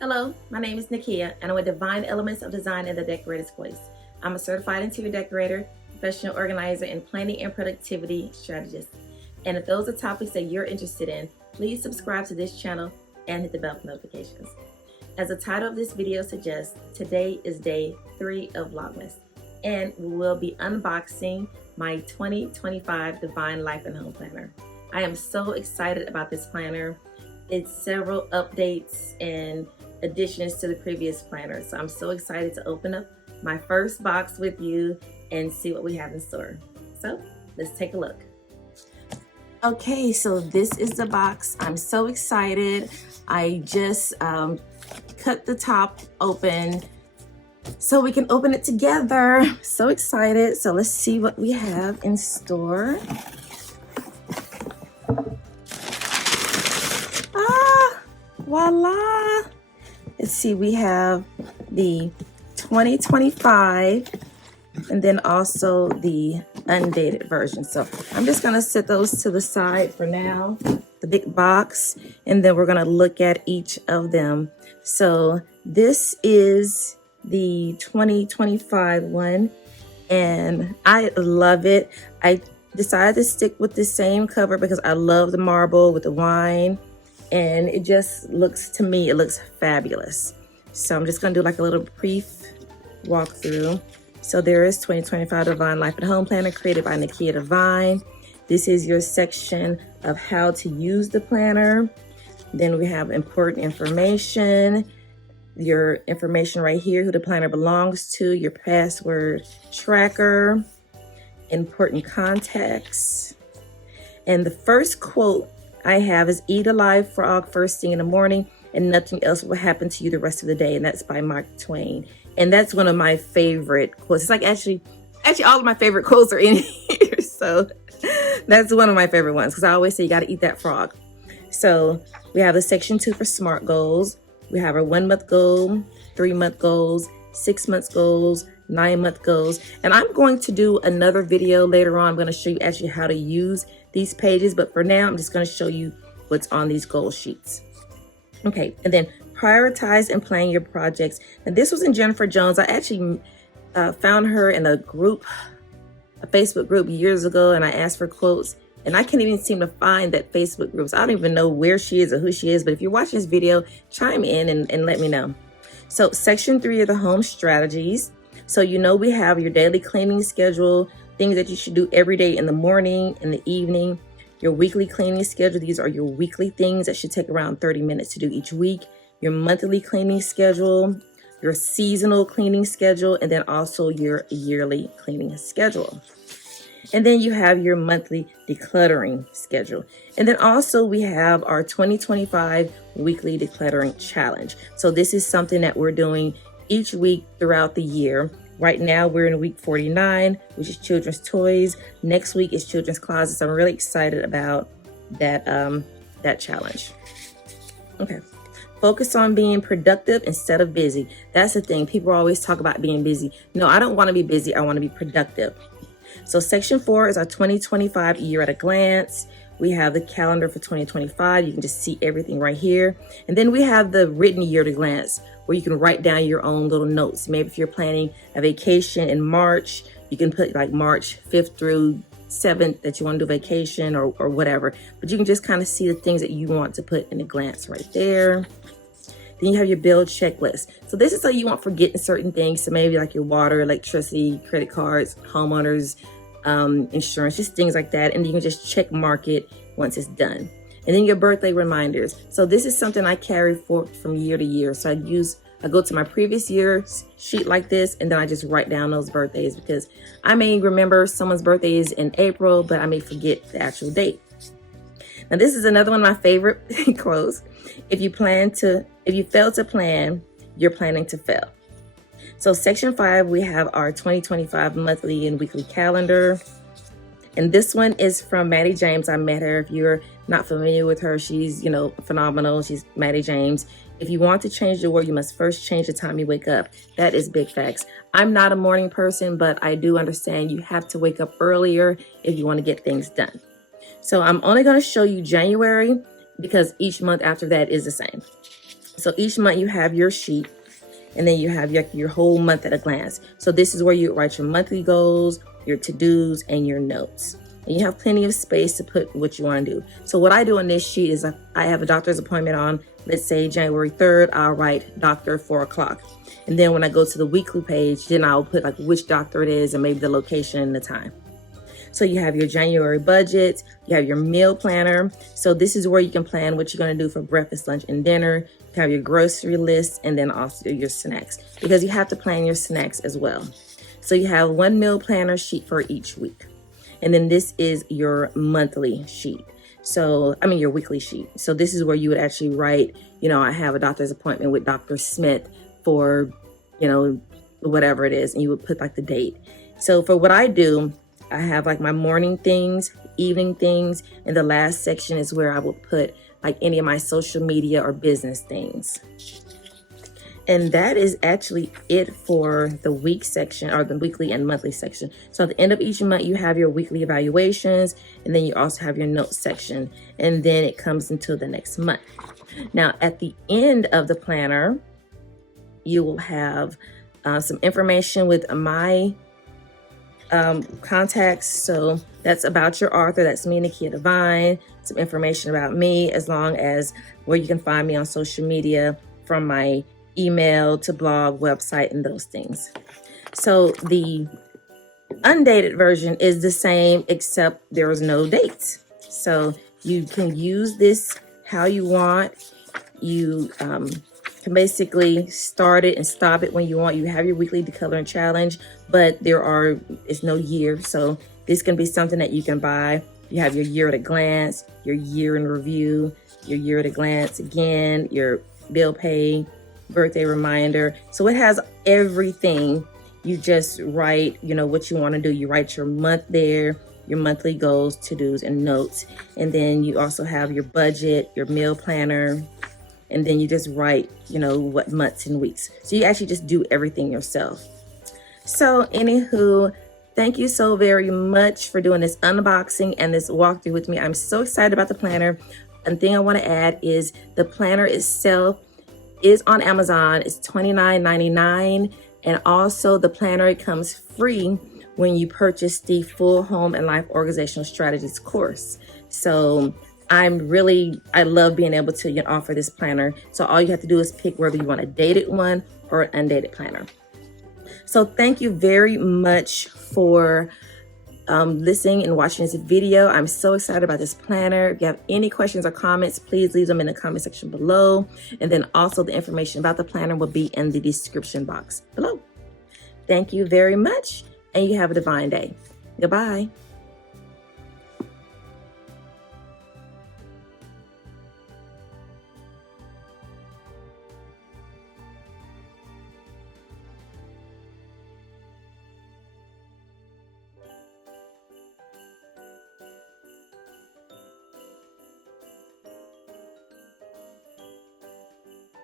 Hello, my name is Nakeya, and I'm with Divine Elements of Design in the Decorator's Voice. I'm a certified interior decorator, professional organizer, and planning and productivity strategist. And if those are topics that you're interested in, please subscribe to this channel and hit the bell for notifications. As the title of this video suggests, today is day 3 of Vlogmas, and we will be unboxing my 2025 Divine Life and Home Planner. I am so excited about this planner. It's several updates and additions to the previous planner. So I'm so excited to open up my first box with you and see what we have in store. So let's take a look. Okay, so this is the box. I'm so excited. I just cut the top open so we can open it together. So excited. So let's see what we have in store. Voila! Let's see, we have the 2025 and then also the undated version. So I'm just gonna set those to the side for now, the big box, and then we're gonna look at each of them. So this is the 2025 one, and I love it. I decided to stick with the same cover because I love the marble with the wine. And it just looks, to me, it looks fabulous. So I'm just gonna do like a little brief walkthrough. So there is 2025 Divine Life and Home Planner created by Nakeya Divine. This is your section of how to use the planner. Then we have important information, your information right here, who the planner belongs to, your password tracker, important contacts. And the first quote I have is "Eat a live frog first thing in the morning and nothing else will happen to you the rest of the day." And that's by Mark Twain. And that's one of my favorite quotes. It's like actually all of my favorite quotes are in here. So that's one of my favorite ones because I always say you got to eat that frog. So we have the section 2 for SMART goals. We have our 1 month goal, 3 month goals, 6 month goals, 9 month goals. And I'm going to do another video later on. I'm going to show you actually how to use these pages, but for now I'm just going to show you what's on these goal sheets. Okay, and then prioritize and plan your projects. And this was in Jennifer Jones. I actually found her in a group, a Facebook group years ago, and I asked for quotes, and I can't even seem to find that Facebook group. So I don't even know where she is or who she is, but if you're watching this video, chime in and let me know. So section 3 of the home strategies. So you know we have your daily cleaning schedule, things that you should do every day in the morning, in the evening, your weekly cleaning schedule. These are your weekly things that should take around 30 minutes to do each week, your monthly cleaning schedule, your seasonal cleaning schedule, and then also your yearly cleaning schedule. And then you have your monthly decluttering schedule. And then also we have our 2025 weekly decluttering challenge. So this is something that we're doing each week throughout the year. Right now we're in week 49, which is children's toys. Next week is children's closets. I'm really excited about that, that challenge. Okay. Focus on being productive instead of busy. That's the thing. People always talk about being busy. No, I don't want to be busy. I want to be productive. So section 4 is our 2025 year at a glance. We have the calendar for 2025. You can just see everything right here. And then we have the written year at a glance, where you can write down your own little notes. Maybe if you're planning a vacation in March, you can put like March 5th through 7th that you want to do vacation or whatever. But you can just kind of see the things that you want to put in a glance right there. Then you have your bill checklist. So this is so you won't forget certain things. So maybe like your water, electricity, credit cards, homeowners, insurance, just things like that. And you can just check mark it once it's done. And then your birthday reminders. So this is something I carry forward from year to year. So I go to my previous year's sheet like this, and then I just write down those birthdays because I may remember someone's birthday is in April, but I may forget the actual date. Now this is another one of my favorite quotes. If you fail to plan, you're planning to fail. So section 5, we have our 2025 monthly and weekly calendar. And this one is from Maddie James. I met her. If you're not familiar with her, she's, phenomenal. She's Maddie James. If you want to change the world, you must first change the time you wake up. That is big facts. I'm not a morning person, but I do understand you have to wake up earlier if you want to get things done. So I'm only going to show you January because each month after that is the same. So each month you have your sheet, and then you have your whole month at a glance. So this is where you write your monthly goals, your to-dos, and your notes. And you have plenty of space to put what you want to do. So what I do on this sheet is I have a doctor's appointment on, let's say January 3rd, I'll write doctor 4 o'clock. And then when I go to the weekly page, then I'll put like which doctor it is and maybe the location and the time. So you have your January budget, you have your meal planner. So this is where you can plan what you're going to do for breakfast, lunch, and dinner. You have your grocery list, and then also your snacks, because you have to plan your snacks as well. So you have one meal planner sheet for each week. And then this is your monthly sheet. So, I mean, your weekly sheet. So this is where you would actually write, I have a doctor's appointment with Dr. Smith for, whatever it is. And you would put like the date. So for what I do, I have like my morning things, evening things, and the last section is where I will put like any of my social media or business things. And that is actually it for the week section, or the weekly and monthly section. So at the end of each month, you have your weekly evaluations, and then you also have your notes section, and then it comes until the next month. Now, at the end of the planner, you will have some information with my contacts. So that's about your author. That's me, Nakeya Divine. Some information about me, as long as where you can find me on social media, from my email to blog, website, and those things. So the undated version is the same, except there is no dates. So you can use this how you want. You can basically start it and stop it when you want. You have your weekly decoloring challenge, but it's no year. So this can be something that you can buy. You have your year at a glance, your year in review, your year at a glance again, your bill pay, birthday reminder. So it has everything. You just write, what you want to do. You write your month there, your monthly goals, to-dos, and notes. And then you also have your budget, your meal planner, and then you just write, what months and weeks. So you actually just do everything yourself. So anywho, thank you so very much for doing this unboxing and this walkthrough with me. I'm so excited about the planner. One thing I want to add is the planner itself is on Amazon. It's $29.99. And also the planner comes free when you purchase the full home and life organizational strategies course. So I love being able to offer this planner. So all you have to do is pick whether you want a dated one or an undated planner. So thank you very much for listening and watching this video. I'm so excited about this planner. If you have any questions or comments, please leave them in the comment section below. And then also the information about the planner will be in the description box below. Thank you very much, and you have a divine day. Goodbye.